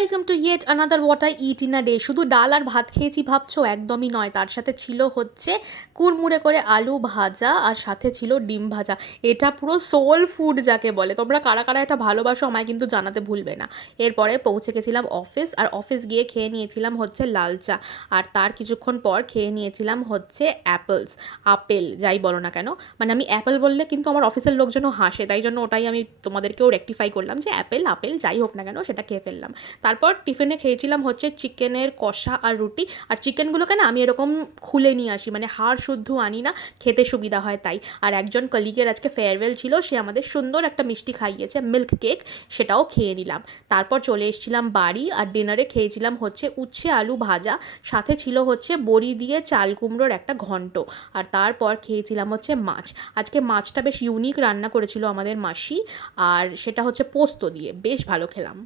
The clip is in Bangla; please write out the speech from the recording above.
Welcome to yet another what I it in a day. শুধু ডাল আর ভাত খেয়েছি ভাবছো? একদমই নয়, তার সাথে ছিল হচ্ছে কুড়মুড়ে করে আলু ভাজা আর সাথে ছিল ডিম ভাজা। এটা পুরো সোল ফুড যাকে বলে। তোমরা কারা কারা এটা ভালোবাসো আমায় কিন্তু জানাতে ভুলবে না। এরপরে পৌঁছে গেছিলাম অফিস, আর অফিস গিয়ে খেয়ে নিয়েছিলাম হচ্ছে লাল চা, আর তার কিছুক্ষণ পর খেয়ে নিয়েছিলাম হচ্ছে আপেল যাই বলো না কেন। মানে আমি অ্যাপেল বললে কিন্তু আমার অফিসের লোকজনও হাসে, তাই জন্য ওটাই আমি তোমাদেরকেও রেকটিফাই করলাম যে অ্যাপেল আপেল যাই হোক না কেন সেটা খেয়ে ফেললাম। তারপর টিফিনে খেয়েছিলাম হচ্ছে চিকেনের কষা আর রুটি। আর চিকেনগুলোকে না আমি এরকম খুলে নিয়ে আসি, মানে হাড় শুদ্ধ আনি না, খেতে সুবিধা হয় তাই। আর একজন কলিগের আজকে ফেয়ারওয়েল ছিল, সে আমাদের সুন্দর একটা মিষ্টি খাইয়েছে, মিল্ক কেক, সেটাও খেয়ে নিলাম। তারপর চলে এসেছিলাম বাড়ি, আর ডিনারে খেয়েছিলাম হচ্ছে উচ্ছে আলু ভাজা, সাথে ছিল হচ্ছে বড়ি দিয়ে চাল কুমড়োর একটা ঘন্ট। আর তারপর খেয়েছিলাম হচ্ছে মাছ। আজকে মাছটা বেশ ইউনিক রান্না করেছিল আমাদের মাসি, আর সেটা হচ্ছে পোস্ত দিয়ে, বেশ ভালো খেলাম।